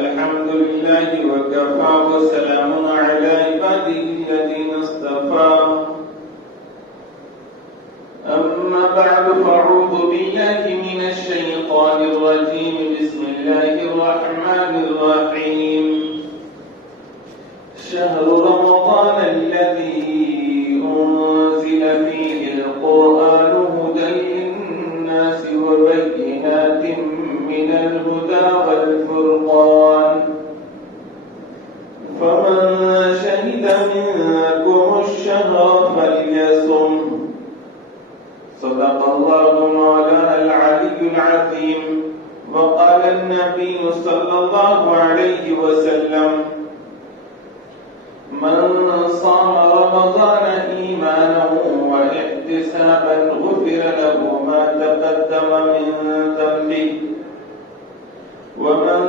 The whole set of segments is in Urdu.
الحمد لله وكفى وسلام على عباده الذين اصطفى أما بعد فأعوذ بالله من الشيطان الرجيم بسم الله الرحمن الرحيم شهر رمضان الذي أنزل فيه القرآن هدى للناس وبينات من الهدى والفرقان فمن شهد منكم الشهر فليصم صدق الله مولانا العلي العظيم وقال النبي صلى الله عليه وسلم من صام رمضان إيمانا واحتسابا غفر له ما تقدم من ذنبه ومن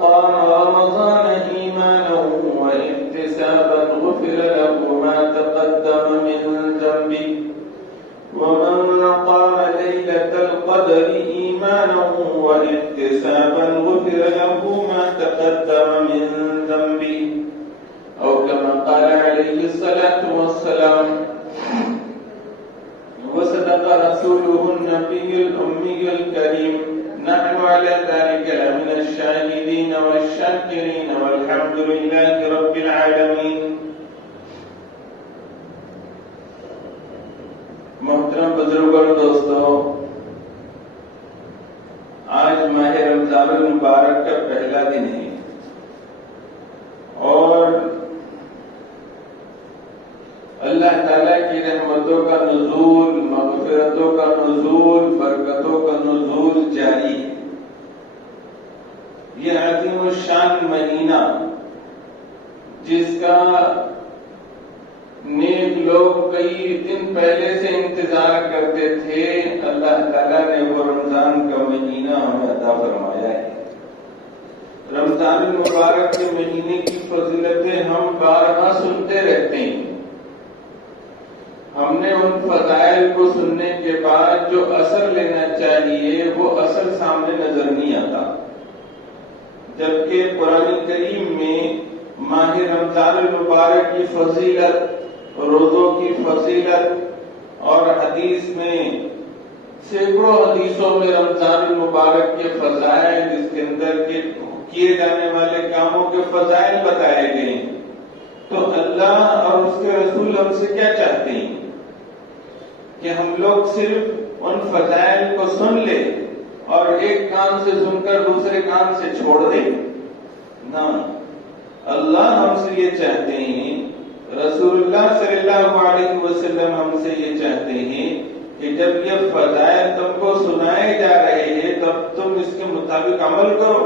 قام رمضان إيمانا واحتسابا غفر له ما تقدم من ذنبه ومن قام ليلة القدر إيمانا واحتسابا غفر له ما تقدم من ذنبه أو كما قال عليه الصلاة والسلام وصدق رسوله النبي الأمي الكريم نحن على ذلك لمن الشاهدين والشاكرين والحمد لله رب العالمين. محترم بزرگوں اور دوستوں، آج ماہ رمضان المبارک کا پہلا دن ہے اور اللہ تعالیٰ کی رحمتوں کا نزول، مغفرتوں کا نزول، برکتوں کا نزول جاری ہے. یہ عظیم الشان مہینہ جس کا نیک لوگ کئی دن پہلے سے انتظار کرتے تھے، اللہ تعالیٰ نے وہ رمضان کا مہینہ ہمیں عطا فرمایا ہے. رمضان المبارک کے مہینے کی فضیلتیں ہم بارہا سنتے رہتے ہیں. ہم نے ان فضائل کو سننے کے بعد جو اثر لینا چاہیے وہ اثر سامنے نظر نہیں آتا، جبکہ قرآن کریم میں ماہ رمضان المبارک کی فضیلت، روزوں کی فضیلت اور حدیث میں سینکڑوں حدیثوں میں رمضان المبارک کے فضائل، جس کے اندر کے کیے جانے والے کاموں کے فضائل بتائے گئے ہیں. تو اللہ اور اس کے رسول ہم سے کیا چاہتے ہیں کہ ہم لوگ صرف ان فضائل کو سن لیں اور ایک کان سے سن کر دوسرے کان سے چھوڑ دیں؟ نہ، اللہ ہم سے یہ چاہتے ہیں، رسول اللہ صلی اللہ علیہ وسلم ہم سے یہ چاہتے ہیں کہ جب یہ فضائل تم کو سنائے جا رہے ہیں تب تم اس کے مطابق عمل کرو.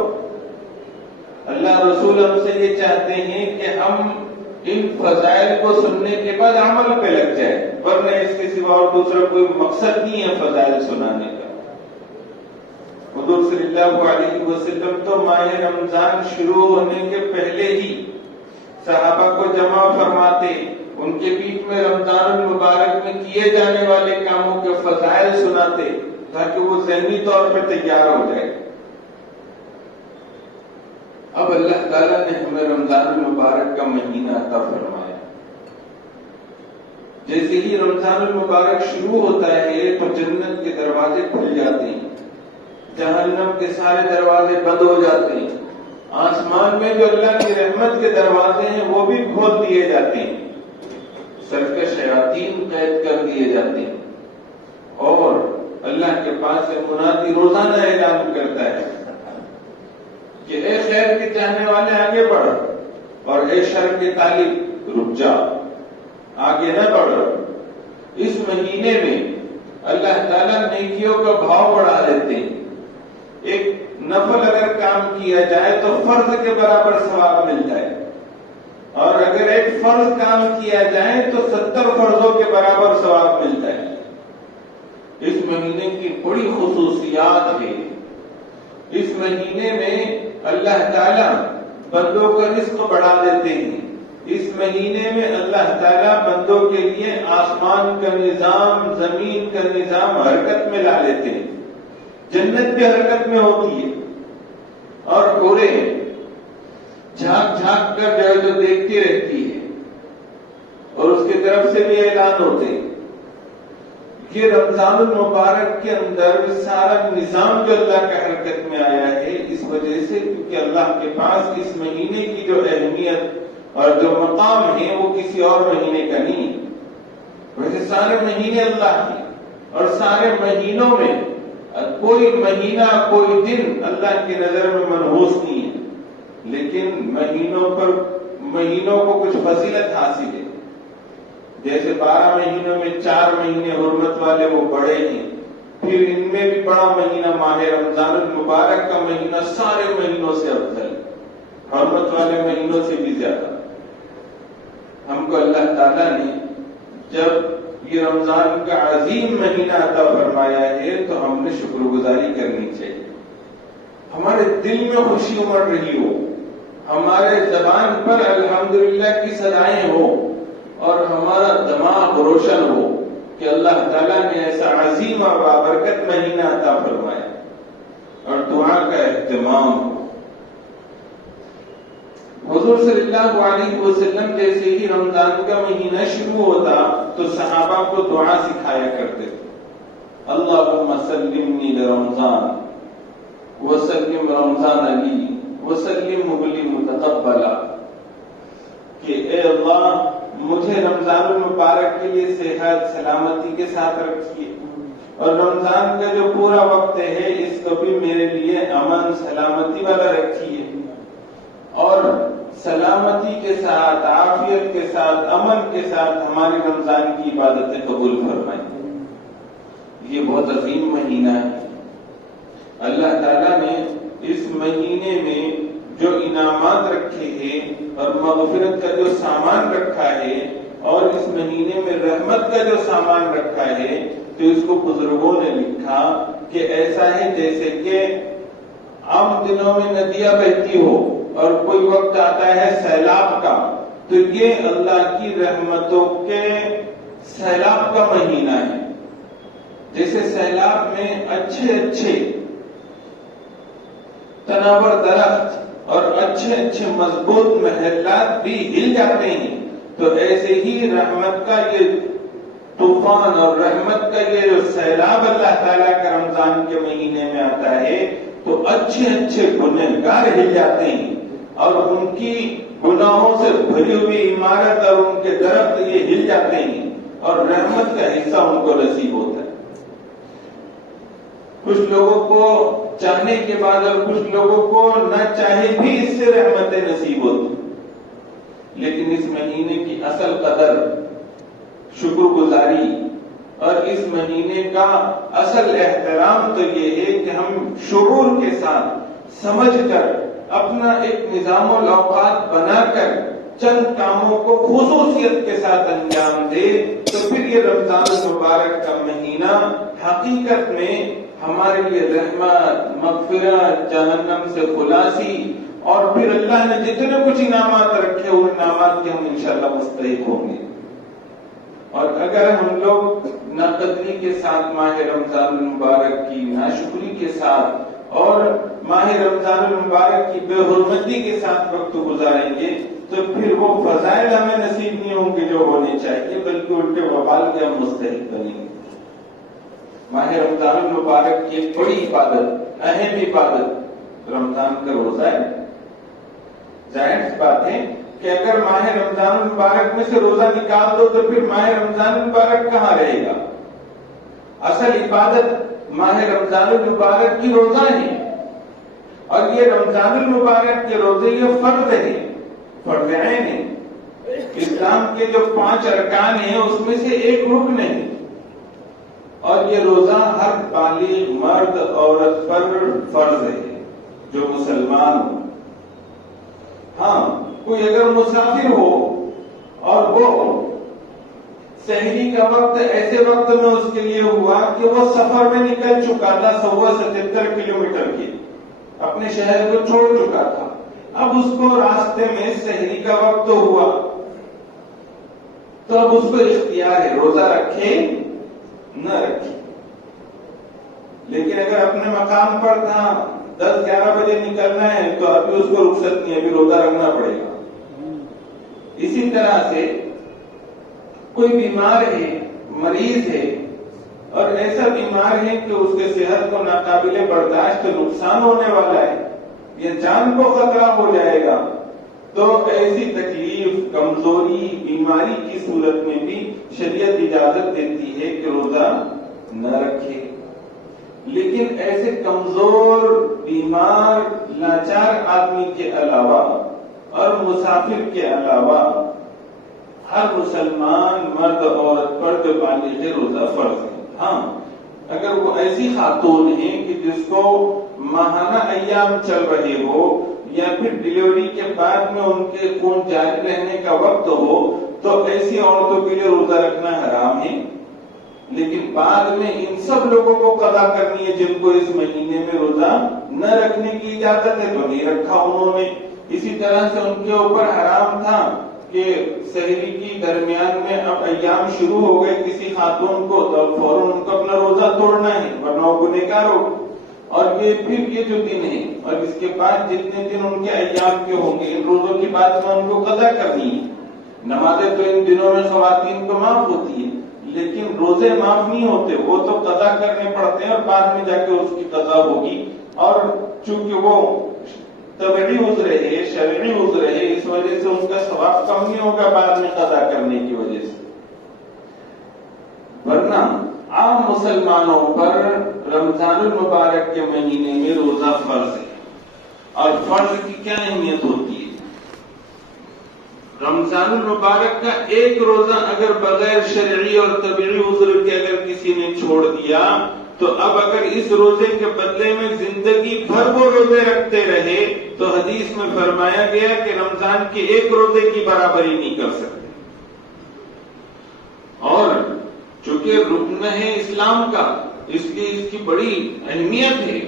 اللہ رسول ہم سے یہ چاہتے ہیں کہ ہم ان فضائل کو سننے کے بعد عمل پہ لگ جائے، ورنہ اس کے سوا اور دوسرا کوئی مقصد نہیں ہے فضائل سنانے کا. حضور صلی اللہ علیہ وسلم تو ماہ رمضان شروع ہونے کے پہلے ہی صحابہ کو جمع فرماتے، ان کے بیچ میں رمضان المبارک میں کیے جانے والے کاموں کے فضائل سناتے تاکہ وہ ذہنی طور پر تیار ہو جائے. اب اللہ تعالیٰ نے ہمیں رمضان المبارک کا مہینہ عطا فرمایا. جیسے ہی رمضان المبارک شروع ہوتا ہے تو جنت کے دروازے کھل جاتے ہیں، جہنم کے سارے دروازے بند ہو جاتے ہیں، آسمان میں جو اللہ کی رحمت کے دروازے ہیں وہ بھی کھول دیے جاتے ہیں، سرکش شیاطین قید کر دیے جاتے ہیں، اور اللہ کے پاس سے منادی روزانہ اعلان کرتا ہے کہ اے خیر کے چاہنے والے آگے بڑھ اور اے شر کے طالب رک جا، آگے نہ بڑھ. اس مہینے میں اللہ تعالیٰ نیکیوں کا بھاؤ بڑھا دیتے ہیں. ایک نفل اگر کام کیا جائے تو فرض کے برابر ثواب ملتا ہے، اور اگر ایک فرض کام کیا جائے تو 70 فرضوں کے برابر ثواب ملتا ہے. اس مہینے کی بڑی خصوصیات ہے. اس مہینے میں اللہ تعالیٰ بندوں کا رزق بڑھا دیتے ہیں. اس مہینے میں اللہ تعالیٰ بندوں کے لیے آسمان کا نظام، زمین کا نظام حرکت میں لا لیتے ہیں. جنت بھی حرکت میں ہوتی ہے اور پورے جھانک جھانک کر جو ہے تو دیکھتی رہتی ہے اور اس کی طرف سے بھی اعلان ہوتے ہیں. یہ رمضان المبارک کے اندر سارا نظام جو اللہ کا حرکت میں آیا ہے اس وجہ سے کیونکہ اللہ کے پاس اس مہینے کی جو اہمیت اور جو مقام ہے وہ کسی اور مہینے کا نہیں. ویسے سارے مہینے اللہ کے اور سارے مہینوں میں کوئی مہینہ کوئی دن اللہ کی نظر میں منحوس نہیں ہے، لیکن مہینوں کو کچھ فضیلت حاصل ہے. جیسے 12 مہینوں میں 4 مہینے حرمت والے وہ بڑے ہیں، پھر ان میں بھی بڑا مہینہ ماہ رمضان المبارک کا مہینہ سارے مہینوں سے افضل ہے، حرمت والے مہینوں سے بھی زیادہ. ہم کو اللہ تعالیٰ نے جب یہ رمضان کا عظیم مہینہ عطا فرمایا ہے تو ہم نے شکر گزاری کرنی چاہیے. ہمارے دل میں خوشی امڑ رہی ہو، ہمارے زبان پر الحمدللہ کی صدائیں ہو اور ہمارا دماغ روشن ہو کہ اللہ تعالیٰ نے ایسا عظیم اور بابرکت مہینہ عطا فرمایا اور دعا کا اہتمام ہو. حضور صلی اللہ علیہ وسلم جیسے ہی رمضان کا مہینہ شروع ہوتا تو صحابہ کو دعا سکھایا کرتے تھے. اللہم سلمنی لرمضان وسلم رمضان علی وسلم لی متقبلا، کہ اے اللہ مجھے رمضان المبارک کے لیے صحت سلامتی کے ساتھ رکھیے اور رمضان کا جو پورا وقت ہے اس کو بھی میرے لیے امن سلامتی والا رکھیے اور سلامتی کے ساتھ عافیت کے ساتھ امن کے ساتھ ہماری رمضان کی عبادتیں قبول فرمائیں. یہ بہت عظیم مہینہ ہے. اللہ تعالیٰ نے اس مہینے میں جو انعامات رکھے ہیں اور مغفرت کا جو سامان رکھا ہے اور اس مہینے میں رحمت کا جو سامان رکھا ہے تو اس کو بزرگوں نے لکھا کہ ایسا ہے جیسے کہ عام دنوں میں ندیاں بہتی ہو اور کوئی وقت آتا ہے سیلاب کا، تو یہ اللہ کی رحمتوں کے سیلاب کا مہینہ ہے. جیسے سیلاب میں اچھے تناور درخت اور اچھے مضبوط محلات بھی ہل جاتے ہیں، تو ایسے ہی رحمت کا یہ طوفان اور رحمت کا یہ جو سیلاب اللہ تعالیٰ کا رمضان کے مہینے میں آتا ہے تو اچھے گنہگار ہل جاتے ہیں اور ان کی گناہوں سے بھری ہوئی عمارت اور ان کے درخت یہ ہل جاتے ہیں اور رحمت کا حصہ ان کو نصیب ہوتا ہے. کچھ لوگوں کو چاہنے کے بعد اور کچھ لوگوں کو نہ چاہے بھی اس سے رحمتیں نصیب ہوتی، لیکن اس مہینے کی اصل قدر شکر گزاری اور اس مہینے کا اصل احترام تو یہ ہے کہ ہم شعور کے ساتھ سمجھ کر اپنا ایک نظام الاوقات بنا کر چند کاموں کو خصوصیت کے ساتھ انجام دے تو پھر یہ رمضان المبارک کا مہینہ حقیقت میں ہمارے لیے رحمت مغفرت جہنم سے خلاصی اور پھر اللہ نے جتنے کچھ انعامات رکھے ان انعامات کے ہم انشاءاللہ مستحق ہوں گے. اور اگر ہم لوگ ناقدری کے ساتھ ماہ رمضان المبارک کی ناشکری کے ساتھ اور ماہ رمضان المبارک کی بے حرمتی کے ساتھ وقت گزاریں گے تو پھر وہ فضائل ہمیں نصیب نہیں ہوں گے جو ہونے چاہیے، بلکہ الٹے وبال کے ہم مستحق بنیں گے. ماہ رمضان المبارک کی ایک بڑی عبادت اہم عبادت رمضان کا روزہ ہے. ظاہر سی بات ہے کہ اگر ماہ رمضان المبارک میں سے روزہ نکال دو تو پھر ماہ رمضان المبارک کہاں رہے گا؟ اصل عبادت ماہ رمضان المبارک کی روزہ ہے اور یہ رمضان المبارک کے روزے یہ فرض ہے، فرض عین ہے. اسلام کے جو 5 ارکان ہیں اس میں سے ایک رکن ہے اور یہ روزہ ہر بالغ مرد عورت پر فرض ہے جو مسلمان ہو. ہاں کوئی اگر مسافر ہو اور وہ سحری کا وقت ایسے وقت میں اس کے لیے ہوا کہ وہ سفر میں نکل چکا تھا 177 کلومیٹر کے اپنے شہر کو چھوڑ چکا تھا، اب اس کو راستے میں سحری کا وقت ہوا تو اب اس کو اختیار ہے روزہ رکھے نہ رکھے. لیکن اگر اپنے مقام پر تھا 10-11 بجے نکلنا ہے تو ابھی اس کو رخصت نہیں، ابھی روزہ رکھنا پڑے گا۔ اسی طرح سے کوئی بیمار ہے، مریض ہے، اور ایسا بیمار ہے کہ اس کے صحت کو ناقابل برداشت نقصان ہونے والا ہے یا جان کو خطرہ ہو جائے گا، تو ایسی تکلیف، کمزوری، بیماری کی صورت میں بھی شریعت اجازت دیتی ہے کہ روزہ نہ رکھے۔ لیکن ایسے کمزور، بیمار، لاچار آدمی کے علاوہ اور مسافر کے علاوہ ہر مسلمان مرد عورت پر جو بالغ روزہ فرض ہے۔ ہاں، اگر وہ ایسی خاتون ہیں کہ جس کو ماہانہ ایام چل رہے ہو یا پھر ڈلیوری کے بعد میں ان کے خون جاری رہنے کا وقت ہو تو ایسی عورتوں کے لیے روزہ رکھنا حرام ہے۔ لیکن بعد میں ان سب لوگوں کو قضا کرنی ہے جن کو اس مہینے میں روزہ نہ رکھنے کی اجازت ہے تو نہیں رکھا انہوں نے۔ اسی طرح سے ان کے اوپر حرام تھا کہ سحری کی درمیان میں اب ایام شروع ہو گئے کسی خاتون کو تو فوراً ان کو اپنا روزہ توڑنا ہے ورنہ وہ گنہگار ہو۔ اور یہ پھر یہ جو دن ہے اور اس کے بعد جتنے دن ان کے ایام کے ہوں گے ان روزوں کی بات میں ان کو قضا کرنی ہے۔ نمازیں تو ان دنوں میں خواتین کو معاف ہوتی ہے لیکن روزے معاف نہیں ہوتے، وہ تو قضا کرنے پڑتے ہیں اور بعد میں جا کے اس کی قضا ہوگی۔ اور چونکہ وہ طبعی عذر ہے، شرعی عذر ہے، اس وجہ سے ان کا ثواب کم نہیں ہوگا بعد میں قضا کرنے کی وجہ سے۔ ورنہ عام مسلمانوں پر رمضان المبارک کے مہینے میں روزہ فرض ہے۔ اور فرض کی کیا اہمیت ہوتی ہے؟ رمضان المبارک کا ایک روزہ اگر بغیر شرعی اور طبعی عذر کے اگر کسی نے چھوڑ دیا تو اب اگر اس روزے کے بدلے میں زندگی بھر وہ روزے رکھتے رہے تو حدیث میں فرمایا گیا کہ رمضان کے ایک روزے کی برابری نہیں کر سکتے۔ اور چونکہ رکن ہے اسلام کا، اس کی بڑی اہمیت ہے۔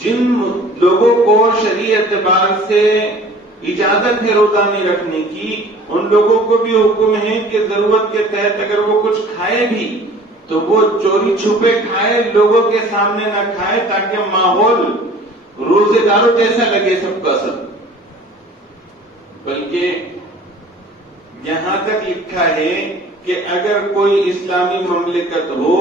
جن لوگوں کو شرعی اعتبار سے اجازت ہے روزہ نہیں رکھنے کی ان لوگوں کو بھی حکم ہے کہ ضرورت کے تحت اگر وہ کچھ کھائے بھی تو وہ چوری چھپے کھائے، لوگوں کے سامنے نہ کھائے تاکہ ماحول روزے داروں جیسا لگے سب کا سب۔ بلکہ یہاں تک لکھا ہے کہ اگر کوئی اسلامی مملکت ہو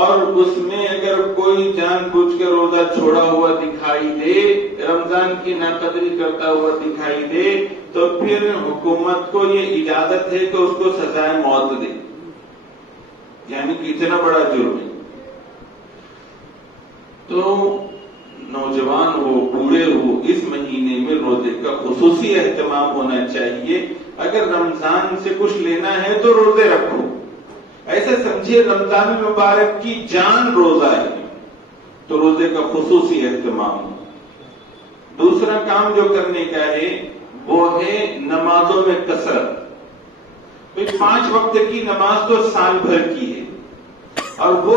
اور اس میں اگر کوئی جان بوجھ کے روزہ چھوڑا ہوا دکھائی دے، رمضان کی ناقدری کرتا ہوا دکھائی دے، تو پھر حکومت کو یہ اجازت ہے کہ اس کو سزائے موت دے، یعنی کہ اتنا بڑا جرم ہے۔ تو نوجوان ہو، بوڑھے ہو، اس مہینے میں روزے کا خصوصی اہتمام ہونا چاہیے۔ اگر رمضان سے کچھ لینا ہے تو روزے رکھو، ایسا سمجھیے رمضان المبارک کی جان روزہ ہے تو روزے کا خصوصی اہتمام ہو۔ دوسرا کام جو کرنے کا ہے وہ ہے نمازوں میں کثرت۔ 5 وقت کی نماز تو سال بھر کی ہے اور وہ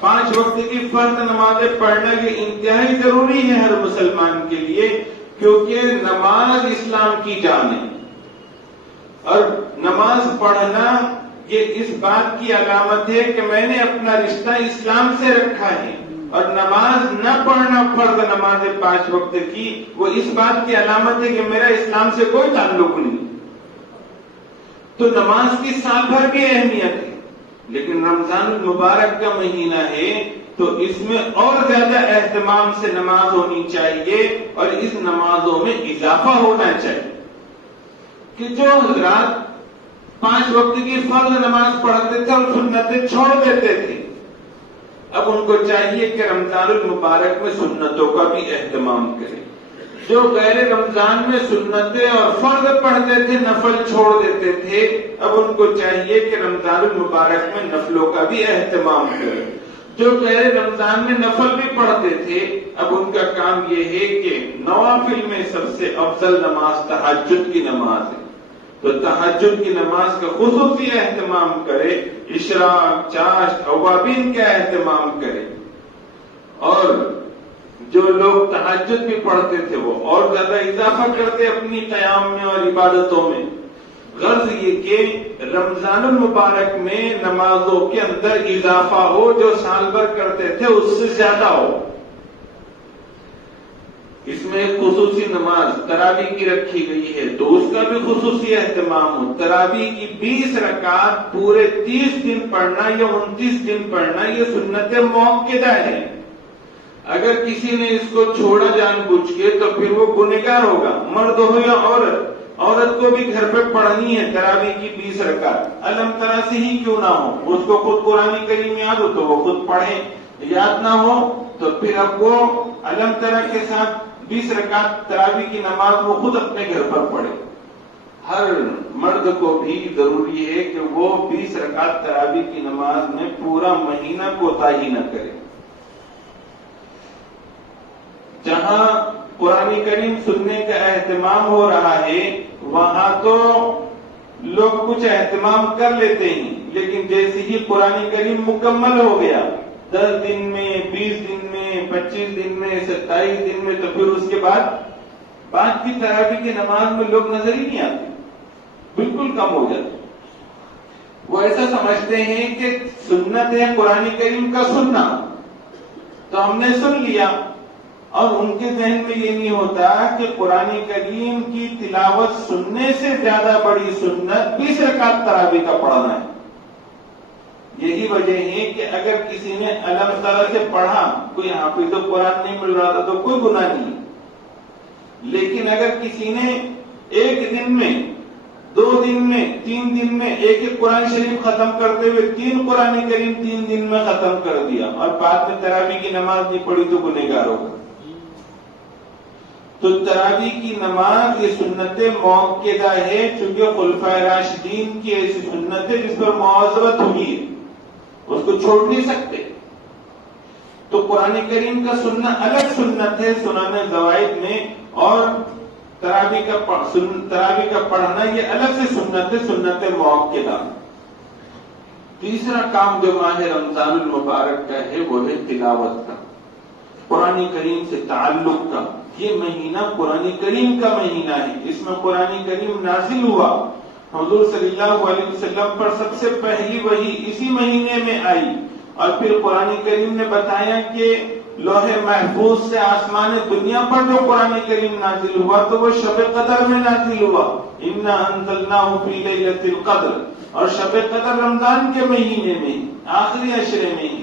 5 وقت کی فرض نمازیں پڑھنا یہ انتہائی ضروری ہے ہر مسلمان کے لیے، کیونکہ نماز اسلام کی جان ہے۔ اور نماز پڑھنا یہ اس بات کی علامت ہے کہ میں نے اپنا رشتہ اسلام سے رکھا ہے، اور نماز نہ پڑھنا فرض نماز 5 وقت کی وہ اس بات کی علامت ہے کہ میرا اسلام سے کوئی تعلق نہیں۔ تو نماز کی سال بھر کی اہمیت ہے، لیکن رمضان المبارک کا مہینہ ہے تو اس میں اور زیادہ اہتمام سے نماز ہونی چاہیے اور اس نمازوں میں اضافہ ہونا چاہیے۔ کہ جو حضرات 5 وقت کی فرض نماز پڑھتے تھے اور سنتیں چھوڑ دیتے تھے، اب ان کو چاہیے کہ رمضان المبارک میں سنتوں کا بھی اہتمام کریں۔ جو غیر رمضان میں سنتیں اور فرض پڑھتے تھے، نفل چھوڑ دیتے تھے، اب ان کو چاہیے کہ رمضان المبارک میں نفلوں کا بھی اہتمام کریں۔ جو غیر رمضان میں نفل بھی پڑھتے تھے، اب ان کا کام یہ ہے کہ نوافل میں سب سے افضل نماز تہجد کی نماز ہے، تو تہجد کی نماز کا خصوصی اہتمام کرے، اشراق، چاشت، اوابین کا اہتمام کرے۔ اور جو لوگ تہجد بھی پڑھتے تھے وہ اور زیادہ اضافہ کرتے اپنی قیام میں اور عبادتوں میں۔ غرض یہ کہ رمضان المبارک میں نمازوں کے اندر اضافہ ہو، جو سال بھر کرتے تھے اس سے زیادہ ہو۔ اس میں ایک خصوصی نماز تراویح کی رکھی گئی ہے تو اس کا بھی خصوصی اہتمام ہو. تراویح کی 20 رکعات پورے 30 دن پڑھنا یا 29 دن پڑھنا یہ سنت موقدہ ہے. اگر کسی نے اس کو چھوڑا جان بوجھ کے تو پھر وہ گنہگار ہوگا. مرد ہو یا عورت کو بھی گھر پہ پڑھنی ہے تراویح کی 20 رکعت. الم ترا سے ہی کیوں نہ ہو, اس کو خود قرآن کریم یاد ہو تو وہ خود پڑھے, یاد نہ ہو تو پھر اب وہ الم ترا کے ساتھ 20 رکعت تراویح کی نماز وہ خود اپنے گھر پر پڑھے. ہر مرد کو بھی ضروری ہے کہ وہ 20 رکعت تراویح کی نماز میں پورا مہینہ کوتاہی نہ کرے. جہاں قرآن کریم سننے کا اہتمام ہو رہا ہے وہاں تو لوگ کچھ اہتمام کر لیتے ہیں, لیکن جیسے ہی قرآن کریم مکمل ہو گیا 10 دن میں, 20 دن میں, 25 دن میں, 27 دن میں, تو پھر اس کے بعد کی تراویح کی نماز میں لوگ نظر ہی نہیں آتے, بالکل کم ہو جاتے. وہ ایسا سمجھتے ہیں کہ سنت ہے قرآن کریم کا سننا, تو ہم نے سن لیا, اور ان کے ذہن میں یہ نہیں ہوتا کہ قرآن کریم کی تلاوت سننے سے زیادہ بڑی سنت 20 رکعت تراویح کا پڑھنا ہے. یہی وجہ ہے کہ اگر کسی نے الم ترا سے پڑھا, کوئی حافظ قرآن نہیں مل رہا تھا تو کوئی گناہ نہیں, لیکن اگر کسی نے ایک دن میں, 2 دن میں, 3 دن میں ایک قرآن شریف ختم کرتے ہوئے 3 قرآن کریم 3 دن میں ختم کر دیا اور بعد میں تراویح کی نماز نہیں پڑھی تو گنہگار ہوگا. تو تراویح کی نماز یہ سنت موقدہ ہے, چونکہ خلفائے راشدین کی ایسی سنت ہے جس پر مواظبت ہوئی ہے, اس کو چھوڑ نہیں سکتے. تو قرآن کریم کا سننا الگ سنت ہے سنن زوائد میں, اور تراویح کا پڑھنا یہ الگ سے سنت ہے, سنت موقدہ. تیسرا کام جو ماہ رمضان المبارک کا ہے وہ ہے تلاوت کا, قرآن کریم سے تعلق کا. یہ مہینہ قرآن کریم کا مہینہ ہے, اس میں قرآن کریم نازل ہوا. حضور صلی اللہ علیہ وسلم پر سب سے پہلی وحی اسی مہینے میں آئی, اور پھر قرآن کریم نے بتایا کہ لوح محفوظ سے آسمان دنیا پر جو قرآن کریم نازل ہوا تو وہ شب قدر میں نازل ہوا. اِنَّا أَنزَلْنَاهُ فِي لَيْلَةِ الْقَدْرِ, اور شب قدر رمضان کے مہینے میں, آخری عشرے میں.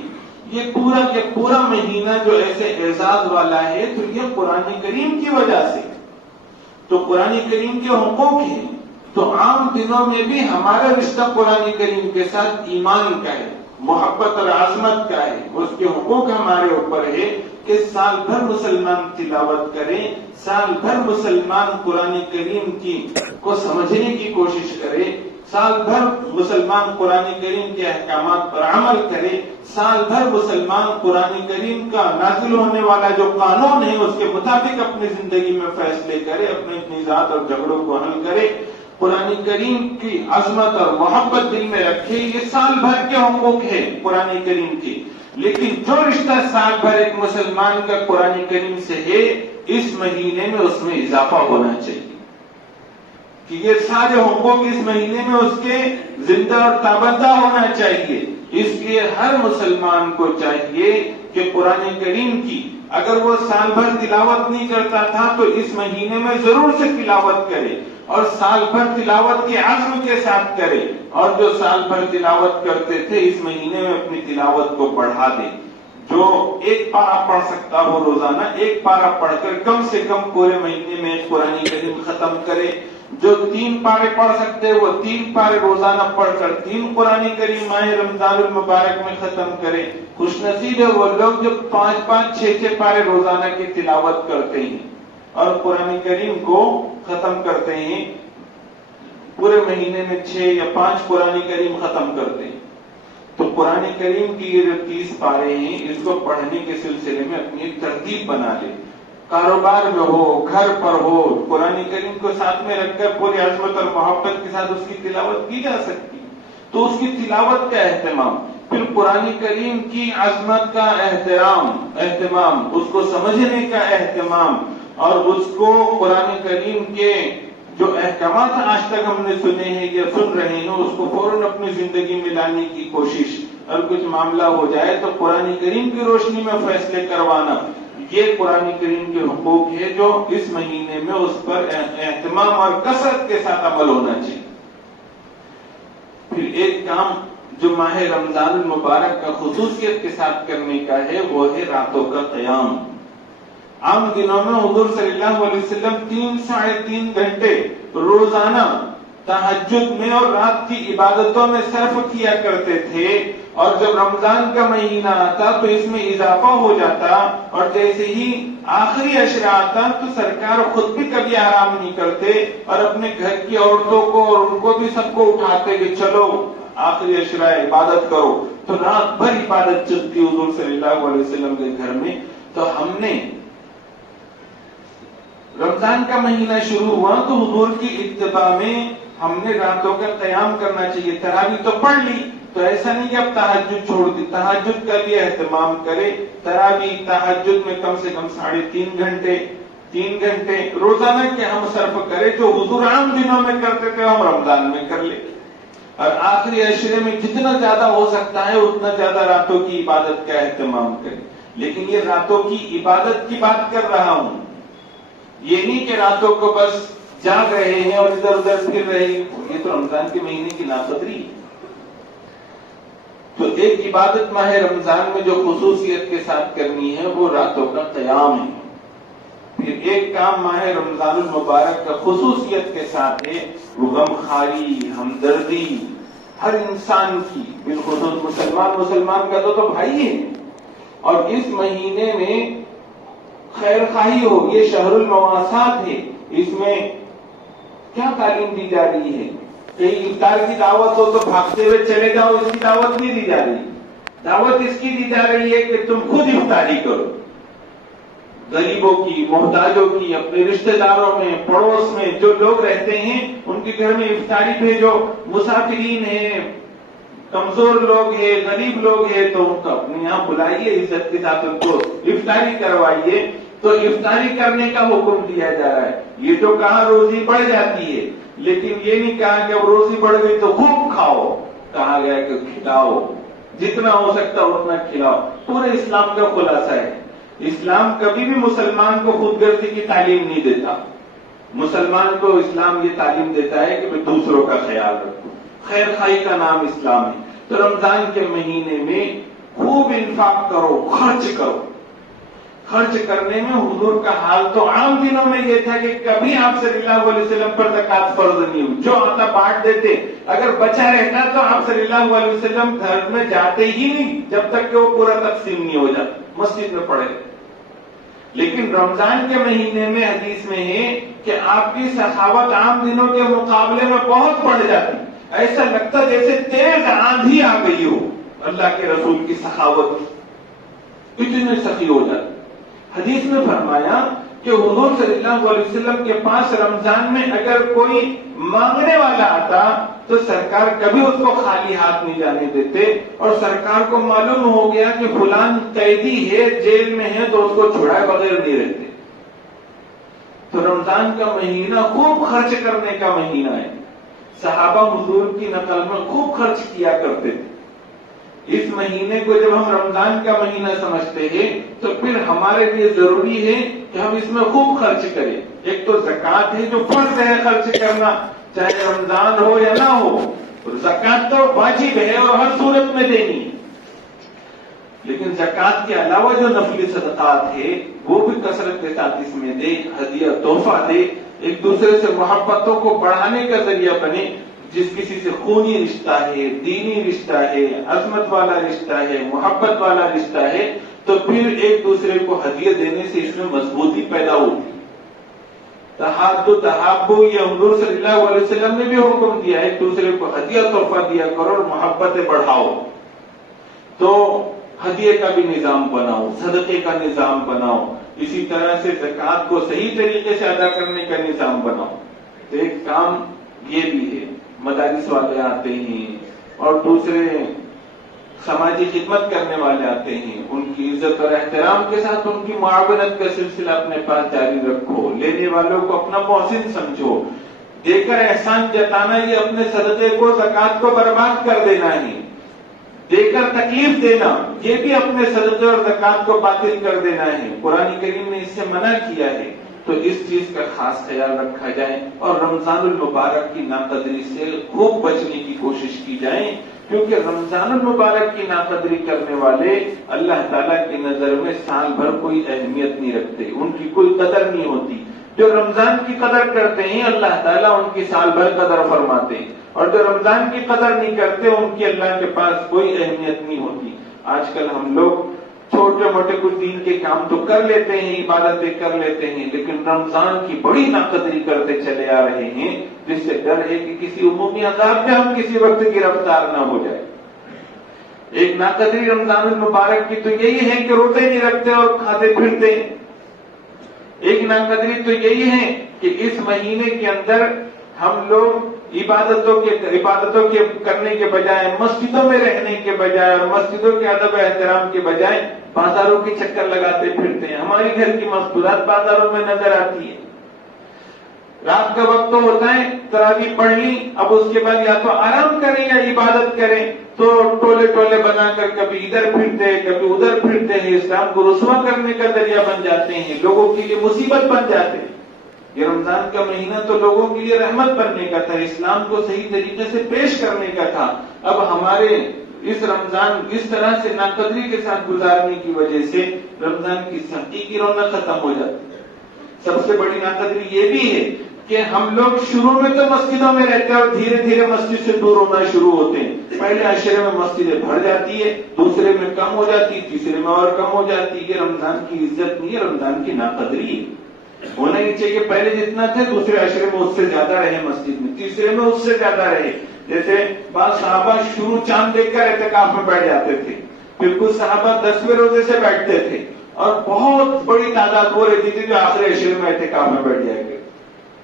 یہ پورا کے پورا مہینہ جو ایسے اعزاز والا ہے تو یہ قرآن کریم کی وجہ سے. تو قرآن کریم کے حقوق ہیں, تو عام دنوں میں بھی ہمارا رشتہ قرآن کریم کے ساتھ ایمان کا ہے, محبت اور عظمت کا ہے. اس کے حقوق ہمارے اوپر ہے کہ سال بھر مسلمان تلاوت کریں, سال بھر مسلمان قرآن کریم کی کو سمجھنے کی کوشش کرے, سال بھر مسلمان قرآن کریم کے احکامات پر عمل کرے, سال بھر مسلمان قرآن کریم کا نازل ہونے والا جو قانون ہے اس کے مطابق اپنی زندگی میں فیصلے کرے, اپنے تنازعات اور جھگڑوں کو حل کرے, قرآن کریم کی عظمت اور محبت دل میں رکھے. یہ سال بھر کے حقوق ہے قرآن کریم کی. لیکن جو رشتہ سال بھر ایک مسلمان کا قرآن کریم سے ہے, اس مہینے میں اس میں اضافہ ہونا چاہیے کہ یہ سارے حقوق اس مہینے میں اس کے زندہ اور تابندہ ہونا چاہیے. اس لیے ہر مسلمان کو چاہیے کہ قرآن کریم کی اگر وہ سال بھر تلاوت نہیں کرتا تھا تو اس مہینے میں ضرور سے تلاوت کرے, اور سال بھر تلاوت کے عزم کے ساتھ کرے, اور جو سال بھر تلاوت کرتے تھے اس مہینے میں اپنی تلاوت کو بڑھا دے. جو 1 پارہ پڑھ سکتا ہو روزانہ 1 پارہ پڑھ کر کم سے کم پورے مہینے میں قرآن کریم ختم کرے. جو 3 پارے پڑھ سکتے وہ 3 پارے روزانہ پڑھ کر 3 قرآن کریم ماہ رمضان المبارک میں ختم کرے. خوش نصیب ہے وہ لوگ جو 5-5, 6-6 پارے روزانہ کی تلاوت کرتے ہیں اور قرآن کریم کو ختم کرتے ہیں. پورے مہینے میں 6 یا 5 قرآن کریم ختم کرتے ہیں. تو قرآن کریم کی یہ جو 30 پارے ہیں اس کو پڑھنے کے سلسلے میں اپنی ایک ترتیب بنا لے. کاروبار میں ہو, گھر پر ہو, قرآن کریم کو ساتھ میں رکھ کر پوری عظمت اور محبت کے ساتھ اس کی تلاوت کی جا سکتی. تو اس کی تلاوت کا اہتمام, پھر قرآن کریم کی عظمت کا اہتمام, اس کو سمجھنے کا اہتمام, اور اس کو قرآن کریم کے جو احکامات آج تک ہم نے سنے ہیں یا سن رہے ہیں اس کو فوراً اپنی زندگی میں لانے کی کوشش. اور کچھ معاملہ ہو جائے تو قرآن کریم کی روشنی میں فیصلے کروانا, یہ قرآن کریم کے حقوق ہے جو اس مہینے میں اس پر اہتمام اور کثرت کے ساتھ عمل ہونا چاہیے۔ پھر ایک کام جو ماہ رمضان المبارک کا خصوصیت کے ساتھ کرنے کا ہے وہ ہے راتوں کا قیام۔ عام دنوں میں حضور صلی اللہ علیہ وسلم 3-3.5 گھنٹے روزانہ تہجد میں اور رات کی عبادتوں میں صرف کیا کرتے تھے، اور جب رمضان کا مہینہ آتا تو اس میں اضافہ ہو جاتا، اور جیسے ہی آخری عشرہ آتا تو سرکار خود بھی کبھی آرام نہیں کرتے اور اپنے گھر کی عورتوں کو اور ان کو بھی سب کو اٹھاتے کہ چلو آخری عشرہ عبادت کرو، تو رات بھر عبادت چلتی حضور صلی اللہ علیہ وسلم کے گھر میں۔ تو ہم نے رمضان کا مہینہ شروع ہوا تو حضور کی اتباع میں ہم نے راتوں کا قیام کرنا چاہیے۔ تراویح تو پڑھ لی، تو ایسا نہیں کہ اب تہجد چھوڑ دی، تہجد کا بھی اہتمام کرے۔ تراویح تہجد میں کم سے کم 3.5 گھنٹے روزانہ کے ہم صرف کرے، جو حضور عام دنوں میں کرتے تھے ہم رمضان میں کر لیں، اور آخری عشرے میں جتنا زیادہ ہو سکتا ہے اتنا زیادہ راتوں کی عبادت کا اہتمام کرے۔ لیکن یہ راتوں کی عبادت کی بات کر رہا ہوں، یہ نہیں کہ راتوں کو بس جاگ رہے ہیں اور ادھر ادھر پھر رہے ہیں، یہ تو رمضان کے مہینے کی ناقدری ہے۔ تو ایک عبادت ماہ رمضان میں جو خصوصیت کے ساتھ کرنی ہے وہ راتوں کا قیام ہے۔ پھر ایک کام ماہ رمضان المبارک کا خصوصیت کے ساتھ ہے وہ غم خواری، ہمدردی ہر انسان کی، بالخصوص مسلمان کا تو بھائی ہے، اور اس مہینے میں خیر خواہی ہو، یہ شہر المواسات ہے، اس میں کیا تعلیم دی جا رہی ہے؟ کہیں افطار کی دعوت ہو تو بھاگتے ہوئے چلے جاؤ، اس کی دعوت نہیں دی جا رہی، دعوت اس کی دی جا رہی ہے کہ تم خود افطاری کرو، غریبوں کی، محتاجوں کی، اپنے رشتہ داروں میں، پڑوس میں جو لوگ رہتے ہیں ان کے گھر میں افطاری بھیجو، مسافرین ہیں، کمزور لوگ ہیں، غریب لوگ ہیں تو ان کو اپنے یہاں بلائیے، عزت کے ساتھ ان کو افطاری کروائیے۔ تو افطاری کرنے کا حکم دیا جا رہا ہے۔ یہ تو کہا روزی بڑھ جاتی ہے، لیکن یہ نہیں کہا کہ اب روزی بڑھ گئی تو خوب کھاؤ، کہا گیا کہ کھلاؤ، جتنا ہو سکتا اتنا کھلاؤ۔ پورے اسلام کا خلاصہ ہے، اسلام کبھی بھی مسلمان کو خود غرضی کی تعلیم نہیں دیتا، مسلمان کو اسلام یہ تعلیم دیتا ہے کہ میں دوسروں کا خیال رکھوں، خیر خواہی کا نام اسلام ہے۔ تو رمضان کے مہینے میں خوب انفاق کرو، خرچ کرو۔ خرچ کرنے میں حضور کا حال تو عام دنوں میں یہ تھا کہ کبھی آپ صلی اللہ علیہ وسلم پر زکوٰۃ فرض نہیں ہوئی، جو آتا بانٹ دیتے، اگر بچا رہتا تو آپ صلی اللہ علیہ وسلم گھر میں جاتے ہی نہیں جب تک کہ وہ پورا تقسیم نہیں ہو جاتا، مسجد میں پڑے۔ لیکن رمضان کے مہینے میں حدیث میں ہے کہ آپ کی سخاوت عام دنوں کے مقابلے میں بہت بڑھ جاتی، ایسا لگتا جیسے تیز آندھی آ گئی ہو، اللہ کے رسول کی سخاوت اتنے سخی ہو جاتی۔ حدیث میں فرمایا کہ حضور صلی اللہ علیہ وسلم کے پاس رمضان میں اگر کوئی مانگنے والا آتا تو سرکار کبھی اس کو خالی ہاتھ نہیں جانے دیتے، اور سرکار کو معلوم ہو گیا کہ فلان قیدی ہے، جیل میں ہے، تو اس کو چھڑائے بغیر نہیں رہتے۔ تو رمضان کا مہینہ خوب خرچ کرنے کا مہینہ ہے، صحابہ حضور کی نقل میں خوب خرچ کیا کرتے تھے۔ اس مہینے کو جب ہم رمضان کا مہینہ سمجھتے ہیں تو پھر ہمارے لیے ضروری ہے کہ ہم اس میں خوب خرچ کریں۔ ایک تو زکوٰۃ ہے جو فرض ہے خرچ کرنا، چاہے رمضان ہو یا نہ ہو، زکوٰۃ تو واجب ہے اور ہر صورت میں دینی ہے، لیکن زکوٰۃ کے علاوہ جو نفلی صدقات ہے وہ بھی کثرت کے ساتھ اس میں دے، ہدیہ تحفہ دے، ایک دوسرے سے محبتوں کو بڑھانے کا ذریعہ بنے۔ جس کسی سے خونی رشتہ ہے، دینی رشتہ ہے، عظمت والا رشتہ ہے، محبت والا رشتہ ہے، تو پھر ایک دوسرے کو ہدیہ دینے سے اس میں مضبوطی پیدا ہوتی۔ تحادو تحابو یہ حضور صلی اللہ علیہ وسلم نے بھی حکم دیا، ایک دوسرے کو ہدیہ تحفہ دیا کرو اور محبتیں بڑھاؤ۔ تو ہدیے کا بھی نظام بناؤ، صدقے کا نظام بناؤ، اسی طرح سے زکوٰۃ کو صحیح طریقے سے ادا کرنے کا نظام بناؤ۔ تو ایک کام یہ بھی ہے، مدارس والے آتے ہیں اور دوسرے سماجی خدمت کرنے والے آتے ہیں، ان کی عزت اور احترام کے ساتھ ان کی معاونت کا سلسلہ اپنے پاس جاری رکھو، لینے والوں کو اپنا محسن سمجھو، دے کر احسان جتانا یہ اپنے صدقے کو، زکوٰۃ کو برباد کر دینا ہے۔ دے کر تکلیف دینا، یہ بھی اپنے صدقے اور زکات کو باطل کر دینا ہے۔ قرآن کریم نے اس سے منع کیا ہے، تو اس چیز کا خاص خیال رکھا جائے اور رمضان المبارک کی ناقدری سے خوب بچنے کی کوشش کی جائے، کیونکہ رمضان المبارک کی ناقدری کرنے والے اللہ تعالیٰ کی نظر میں سال بھر کوئی اہمیت نہیں رکھتے، ان کی کوئی قدر نہیں ہوتی۔ جو رمضان کی قدر کرتے ہیں اللہ تعالیٰ ان کی سال بھر قدر فرماتے ہیں، اور جو رمضان کی قدر نہیں کرتے ان کی اللہ کے پاس کوئی اہمیت نہیں ہوتی۔ آج کل ہم لوگ چھوٹے موٹے کچھ دین کے کام تو کر لیتے ہیں، عبادتیں کر لیتے ہیں، لیکن رمضان کی بڑی ناقدری کرتے چلے آ رہے ہیں، جس سے ڈر ہے کہ کسی عمومی عذاب میں ہم کسی وقت گرفتار نہ ہو جائے۔ ایک ناقدری رمضان المبارک کی تو یہی ہے کہ روزے نہیں رکھتے اور کھاتے پھرتے ہیں۔ ایک ناقدری تو یہی ہے کہ اس مہینے کے اندر ہم لوگ عبادتوں کے کرنے کے بجائے، مسجدوں میں رہنے کے بجائے اور مسجدوں کے ادب و احترام کے بجائے بازاروں کے چکر لگاتے پھرتے ہیں۔ ہماری گھر کی مقبولات بازاروں میں نظر آتی ہے۔ رات کا وقت تو ہوتا ہے، تراویح پڑھ لی، اب اس کے بعد یا تو آرام کریں یا عبادت کریں، تو ٹولے ٹولے بنا کر کبھی ادھر پھرتے کبھی ادھر پھرتے ہیں، اسلام کو رسوا کرنے کا ذریعہ بن جاتے ہیں، لوگوں کے لیے مصیبت بن جاتے ہیں۔ یہ رمضان کا مہینہ تو لوگوں کے لیے رحمت بننے کا تھا، اسلام کو صحیح طریقے سے پیش کرنے کا تھا۔ اب ہمارے اس رمضان اس طرح سے ناقدری کے ساتھ گزارنے کی وجہ سے رمضان کی سختی کی رونق ختم ہو جاتی ہے۔ سب سے بڑی ناقدری یہ بھی ہے کہ ہم لوگ شروع میں تو مسجدوں میں رہتے ہیں اور دھیرے دھیرے مسجد سے دور ہونا شروع ہوتے ہیں۔ پہلے عشرے میں مسجدیں بھر جاتی ہے، دوسرے میں کم ہو جاتی، تیسرے میں اور کم ہو جاتی۔ یہ رمضان کی عزت نہیں ہے، رمضان کی ناقدری ہے۔ ہونا ہی چاہیے کہ پہلے جتنا تھے دوسرے عشرے میں اس سے زیادہ رہے مسجد میں، تیسرے میں اس سے زیادہ رہے۔ جیسے بعض صحابہ شروع چاند دیکھ کر اعتکاف میں بیٹھ جاتے تھے، پھر کچھ صحابہ 10ویں روزے سے بیٹھتے تھے، اور بہت بڑی تعداد وہ رہتی تھی جو آخری عشرے میں اعتکاف میں بیٹھ جائے گے۔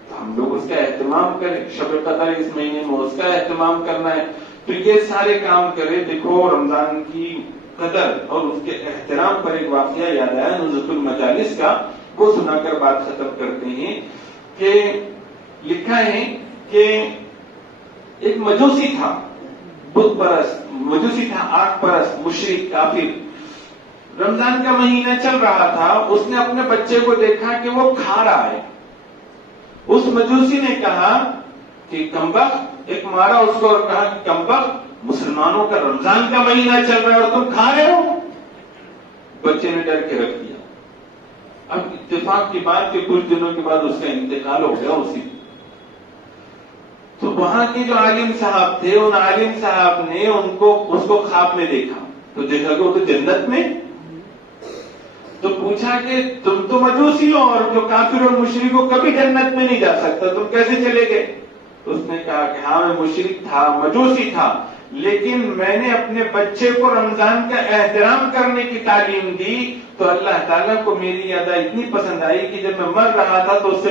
تو ہم لوگ اس کا اہتمام کریں، شب قدر اس مہینے میں اس کا اہتمام کرنا ہے، تو یہ سارے کام کرے۔ دیکھو رمضان کی قدر اور اس کے احترام پر ایک واقعہ یاد آیا نزہۃ المجالس کا، وہ سنا کر بات ختم کرتے ہیں کہ لکھا ہے کہ ایک مجوسی تھا، بت پرست مجوسی تھا، آگ پرست، مشرک، کافر۔ رمضان کا مہینہ چل رہا تھا، اس نے اپنے بچے کو دیکھا کہ وہ کھا رہا ہے۔ اس مجوسی نے کہا کہ کمبخت، ایک مارا اس کو اور کہا کہ کمبخت، مسلمانوں کا رمضان کا مہینہ چل رہا ہے اور تم کھا رہے ہو۔ بچے نے ڈر کے رکھ دیا۔ اب اتفاق کی بات کہ کچھ دنوں کے بعد اس کا انتقال ہو گیا اسی۔ تو وہاں کے جو عالم صاحب تھے، ان عالم صاحب نے اس کو خواب میں دیکھا، تو دیکھا کہ وہ تو جنت میں۔ تو پوچھا کہ تم تو مجوسی ہو اور جو کافر اور مشرک کو کبھی جنت میں نہیں جا سکتا، تم کیسے چلے گئے؟ تو اس نے کہا کہ ہاں میں مشرک تھا، مجوسی تھا، لیکن میں نے اپنے بچے کو رمضان کا احترام کرنے کی تعلیم دی، تو اللہ تعالیٰ کو میری ادا اتنی پسند آئی کہ جب میں مر رہا تھا تو اس سے